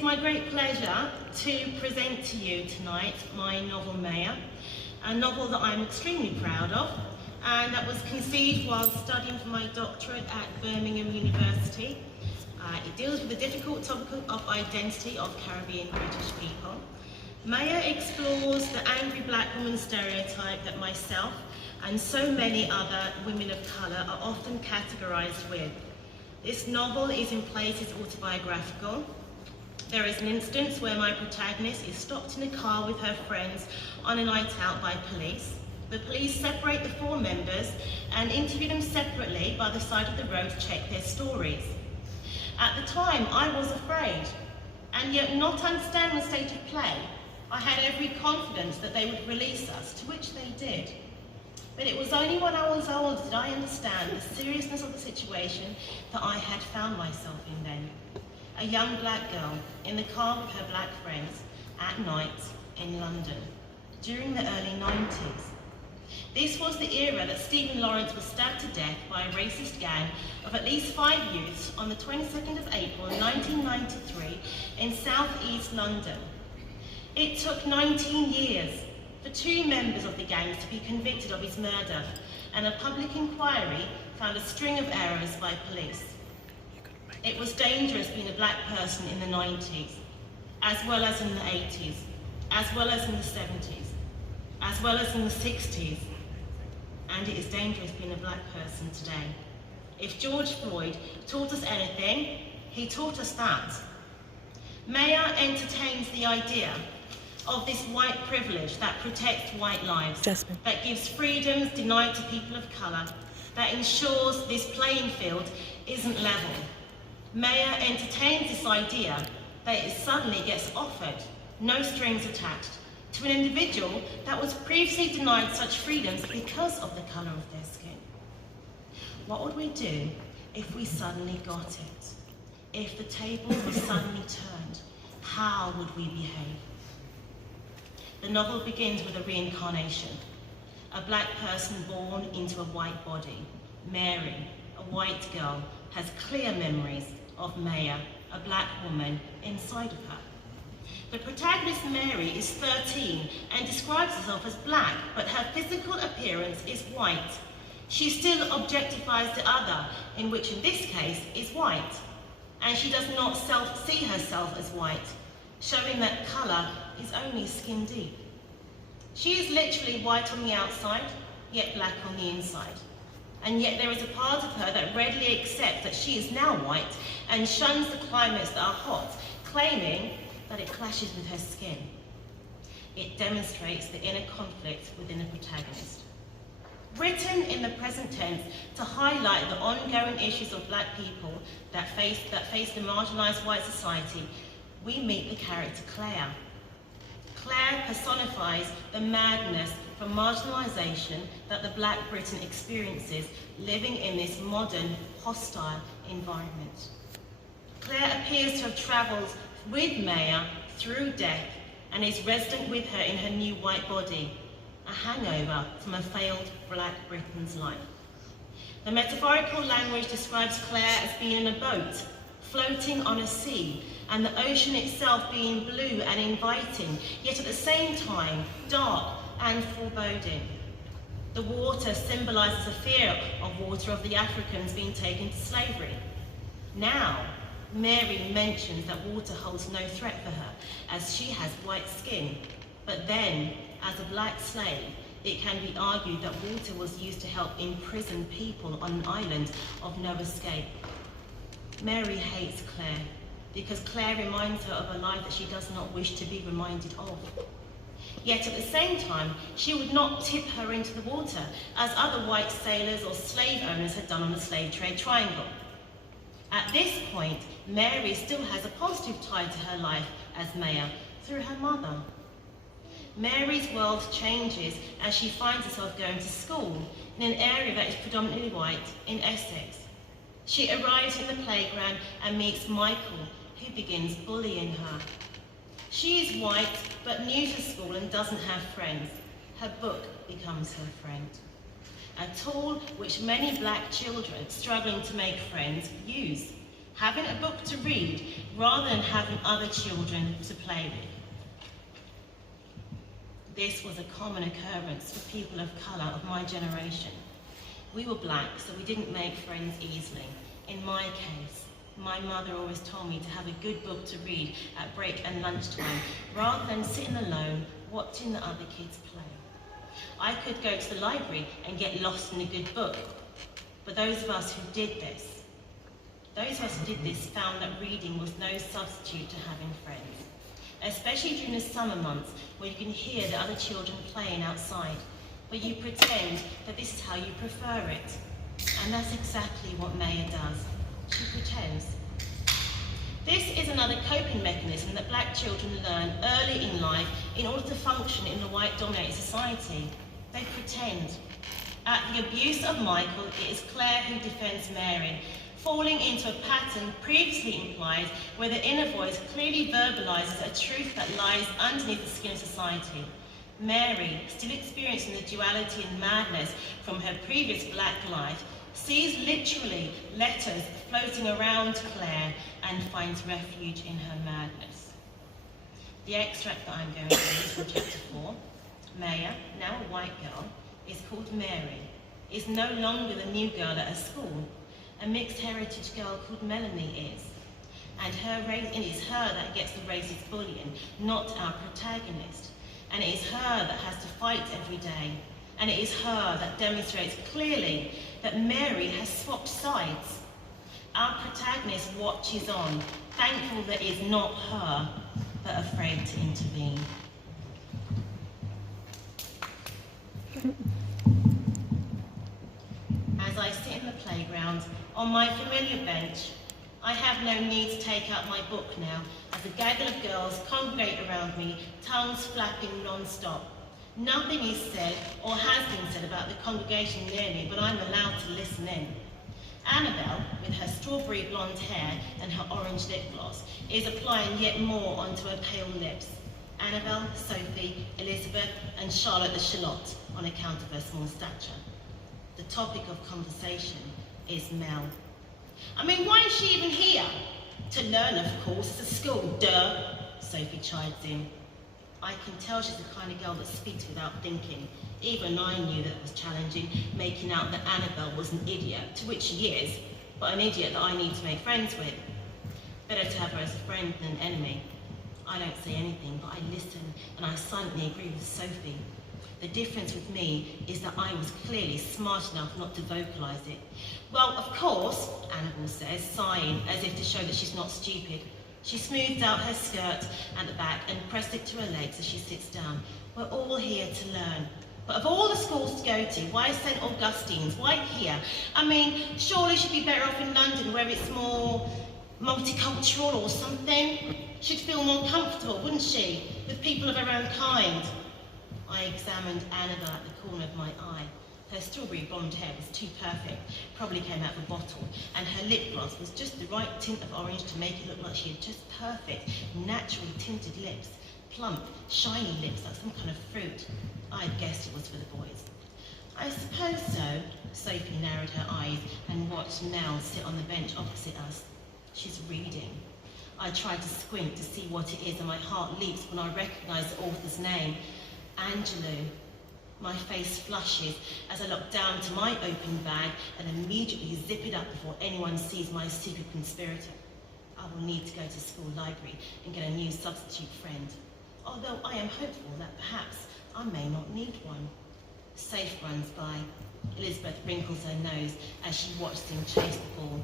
is my great pleasure to present to you tonight my novel Maya, a novel that I'm extremely proud of, and that was conceived while studying for my doctorate at Birmingham University. It deals with the difficult topic of identity of Caribbean British people. Maya explores the angry black woman stereotype that myself and so many other women of colour are often categorised with. This novel is in places autobiographical. There is an instance where my protagonist is stopped in a car with her friends on a night out by police. The police separate the four members and interview them separately by the side of the road to check their stories. At the time, I was afraid, and yet not understanding the state of play, I had every confidence that they would release us, to which they did. But it was only when I was older did I understand the seriousness of the situation that I had found myself in then. A young black girl in the car with her black friends at night in London during the early 90s. This was the era that Stephen Lawrence was stabbed to death by a racist gang of at least 5 youths on the 22nd of April 1993 in southeast London. It took 19 years for 2 members of the gang to be convicted of his murder, and a public inquiry found a string of errors by police. It was dangerous being a black person in the 90s, as well as in the 80s, as well as in the 70s, as well as in the 60s, and it is dangerous being a black person today. If George Floyd taught us anything, he taught us that. Maya entertains the idea of this white privilege that protects white lives, that gives freedoms denied to people of colour, that ensures this playing field isn't level. Maya entertains this idea that it suddenly gets offered, no strings attached, to an individual that was previously denied such freedoms because of the colour of their skin. What would we do if we suddenly got it? If the tables were suddenly turned, how would we behave? The novel begins with a reincarnation. A black person born into a white body. Mary, a white girl, has clear memories of Maya, a black woman, inside of her. The protagonist, Mary, is 13 and describes herself as black, but her physical appearance is white. She still objectifies the other, in which in this case is white, and she does not see herself as white, showing that colour is only skin deep. She is literally white on the outside, yet black on the inside. And yet there is a part of her that readily accepts that she is now white and shuns the climates that are hot, claiming that it clashes with her skin. It demonstrates the inner conflict within the protagonist. Written in the present tense to highlight the ongoing issues of black people that face the marginalised white society, we meet the character Claire. Claire personifies the madness from marginalisation that the black Britain experiences living in this modern, hostile environment. Claire appears to have travelled with Maya through death and is resident with her in her new white body, a hangover from a failed black Britain's life. The metaphorical language describes Claire as being in a boat, floating on a sea, and the ocean itself being blue and inviting, yet at the same time dark and foreboding. The water symbolises the fear of water of the Africans being taken to slavery. Now, Mary mentions that water holds no threat for her, as she has white skin. But then, as a black slave, it can be argued that water was used to help imprison people on an island of no escape. Mary hates Claire, because Claire reminds her of a life that she does not wish to be reminded of. Yet at the same time, she would not tip her into the water, as other white sailors or slave owners had done on the slave trade triangle. At this point, Mary still has a positive tie to her life as Maya through her mother. Mary's world changes as she finds herself going to school in an area that is predominantly white in Essex. She arrives in the playground and meets Michael, who begins bullying her. She is white, but new to school and doesn't have friends. Her book becomes her friend. A tool which many black children struggling to make friends use. having a book to read rather than having other children to play with. This was a common occurrence for people of colour of my generation. We were black, so we didn't make friends easily. In my case, my mother always told me to have a good book to read at break and lunchtime, rather than sitting alone watching the other kids play. I could go to the library and get lost in a good book, but those of us who did this found that reading was no substitute to having friends, especially during the summer months where you can hear the other children playing outside, but you pretend that this is how you prefer it. And that's exactly what Maya does. She pretends. This is another coping mechanism that black children learn early in life in order to function in the white-dominated society. They pretend. At the abuse of Michael, it is Claire who defends Mary, falling into a pattern previously implied where the inner voice clearly verbalizes a truth that lies underneath the skin of society. Mary, still experiencing the duality and madness from her previous black life, sees literally letters floating around Claire and finds refuge in her madness. The extract that I'm going to read from chapter 4, Maya, now a white girl, is called Mary, is no longer the new girl at her school. A mixed heritage girl called Melanie is. And it is her that gets the racist bullying, not our protagonist. And it is her that has to fight every day. And it is her that demonstrates clearly that Mary has swapped sides. Our protagonist watches on, thankful that it is not her, but afraid to intervene. As I sit in the playground, on my familiar bench, I have no need to take out my book now, as a gaggle of girls congregate around me, tongues flapping non-stop. Nothing is said or has been said about the congregation near me, but I'm allowed to listen in. Annabelle, with her strawberry blonde hair and her orange lip gloss, is applying yet more onto her pale lips. Annabelle, Sophie, Elizabeth, and Charlotte the Shallot, on account of her small stature. The topic of conversation is Mel. I mean, why is she even here? To learn, of course, it's a school, duh, Sophie chides in. I can tell she's the kind of girl that speaks without thinking. Even I knew that it was challenging, making out that Annabelle was an idiot, to which she is, but an idiot that I need to make friends with. Better to have her as a friend than an enemy. I don't say anything, but I listen, and I silently agree with Sophie. The difference with me is that I was clearly smart enough not to vocalise it. Well, of course, Annabelle says, sighing as if to show that she's not stupid. She smoothed out her skirt at the back and pressed it to her legs as she sits down. We're all here to learn. But of all the schools to go to, why St. Augustine's? Why here? I mean, surely she'd be better off in London where it's more multicultural or something. She'd feel more comfortable, wouldn't she, with people of her own kind? I examined Annabelle at the corner of my eye. Her strawberry blonde hair was too perfect, probably came out of a bottle, and her lip gloss was just the right tint of orange to make it look like she had just perfect, naturally tinted lips. Plump, shiny lips like some kind of fruit. I'd guessed it was for the boys. I suppose so. Sophie narrowed her eyes and watched Mel sit on the bench opposite us. She's reading. I tried to squint to see what it is, and my heart leaps when I recognise the author's name. Angelou. My face flushes as I look down to my open bag and immediately zip it up before anyone sees my secret conspirator. I will need to go to school library and get a new substitute friend, although I am hopeful that perhaps I may not need one. Safe runs by. Elizabeth wrinkles her nose as she watches him chase the ball.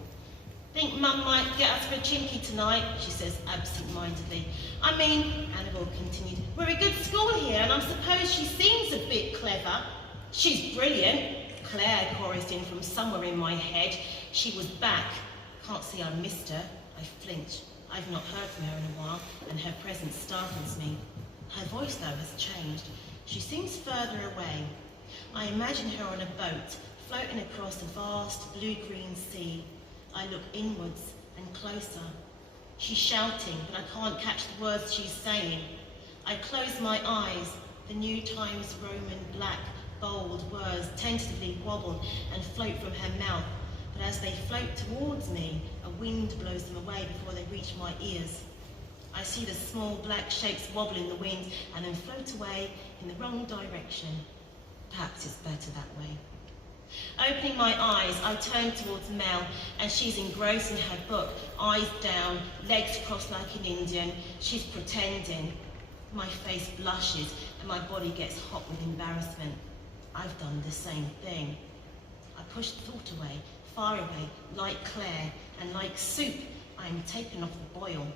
Think Mum might get us for a chinky tonight, she says absent-mindedly. I mean, Annabelle continued, we're a good school here, and I suppose she seems a bit clever. She's brilliant, Claire chorused in from somewhere in my head. She was back. Can't say I missed her. I flinch. I've not heard from her in a while, and her presence startles me. Her voice, though, has changed. She seems further away. I imagine her on a boat, floating across a vast blue-green sea. I look inwards and closer. She's shouting, but I can't catch the words she's saying. I close my eyes. The New Times Roman black, bold words tentatively wobble and float from her mouth. but as they float towards me, a wind blows them away before they reach my ears. I see the small black shapes wobble in the wind and then float away in the wrong direction. Perhaps it's better that way. Opening my eyes, I turn towards Mel, and she's engrossed in her book, eyes down, legs crossed like an Indian. She's pretending. My face blushes and my body gets hot with embarrassment. I've done the same thing. I push thought away, far away, like Claire, and like soup, I am taken off the boil.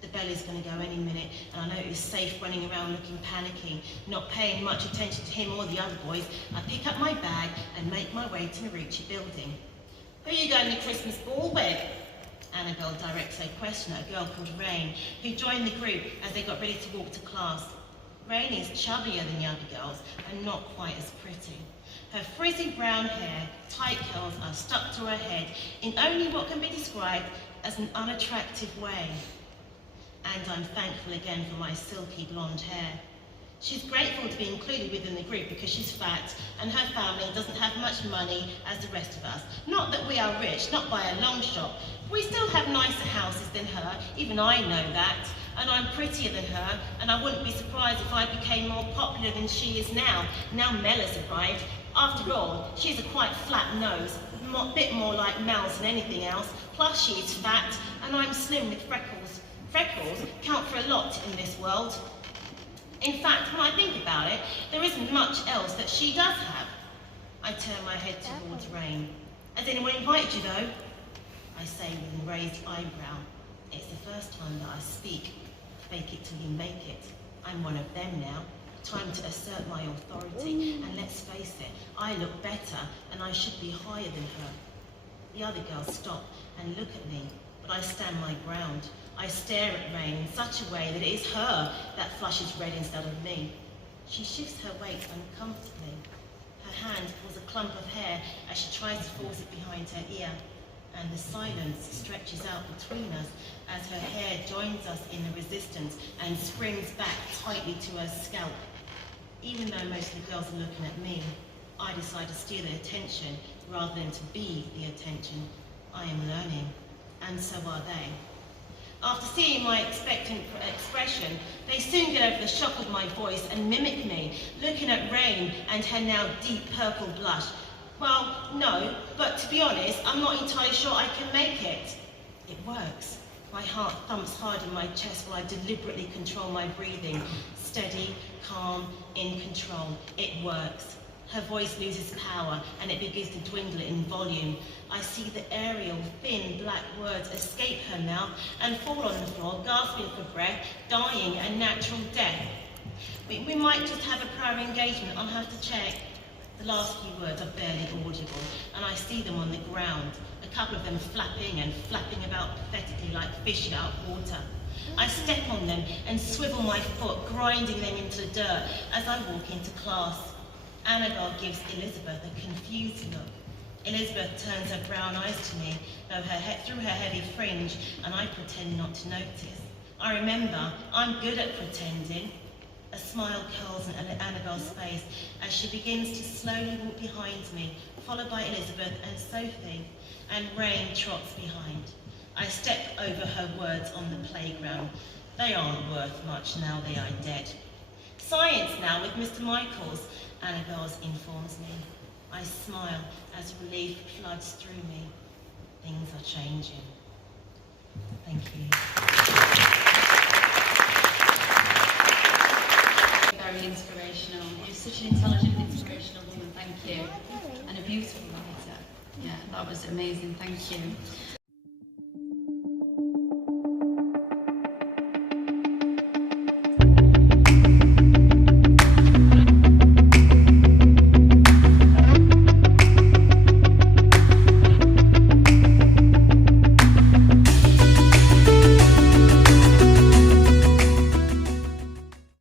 The bell is going to go any minute, and I know it's safe running around looking panicky, not paying much attention to him or the other boys. I pick up my bag and make my way to Marucci building. Who are you going to Christmas ball with? Annabelle directs a question at a girl called Rain, who joined the group as they got ready to walk to class. Rain is chubbier than the other girls and not quite as pretty. Her frizzy brown hair, tight curls are stuck to her head in only what can be described as an unattractive way. And I'm thankful again for my silky blonde hair. She's grateful to be included within the group because she's fat and her family doesn't have much money as the rest of us. Not that we are rich, not by a long shot. We still have nicer houses than her, even I know that. And I'm prettier than her, and I wouldn't be surprised if I became more popular than she is now. Now Mel has arrived. After all, she has a quite flat nose, a bit more like Mel's than anything else. Plus she is fat, and I'm slim with freckles. Freckles count for a lot in this world. In fact, when I think about it, there isn't much else that she does have. I turn my head towards Rain. Has anyone invited you though? I say with a raised eyebrow. It's the first time that I speak. Fake it till you make it. I'm one of them now. Time to assert my authority, and let's face it, I look better and I should be higher than her. The other girls stop and look at me, but I stand my ground. I stare at Rain in such a way that it is her that flushes red instead of me. She shifts her weight uncomfortably. Her hand pulls a clump of hair as she tries to force it behind her ear, and the silence stretches out between us as her hair joins us in the resistance and springs back tightly to her scalp. Even though most of the girls are looking at me, I decide to steer their attention rather than to be the attention. I am learning, and so are they. After seeing my expectant expression, they soon get over the shock of my voice and mimic me, looking at Rain and her now deep purple blush. Well, no, but to be honest, I'm not entirely sure I can make it. It works. My heart thumps hard in my chest while I deliberately control my breathing. Steady, calm, in control. It works. Her voice loses power and it begins to dwindle in volume. I see the aerial, thin, black words escape her mouth and fall on the floor, gasping for breath, dying a natural death. We might just have a prior engagement, I'll have to check. The last few words are barely audible, and I see them on the ground, a couple of them flapping and flapping about pathetically like fish out of water. I step on them and swivel my foot, grinding them into the dirt as I walk into class. Annabelle gives Elizabeth a confused look. Elizabeth turns her brown eyes to me through her heavy fringe, and I pretend not to notice. I remember, I'm good at pretending. A smile curls on Annabelle's face as she begins to slowly walk behind me, followed by Elizabeth and Sophie, and Rain trots behind. I step over her words on the playground. They aren't worth much now they are dead. Science now with Mr. Michaels, Annabelle informs me. I smile as relief floods through me. Things are changing. Thank you. Very inspirational. You're such an intelligent, inspirational woman, thank you. And a beautiful writer. Yeah, that was amazing, thank you.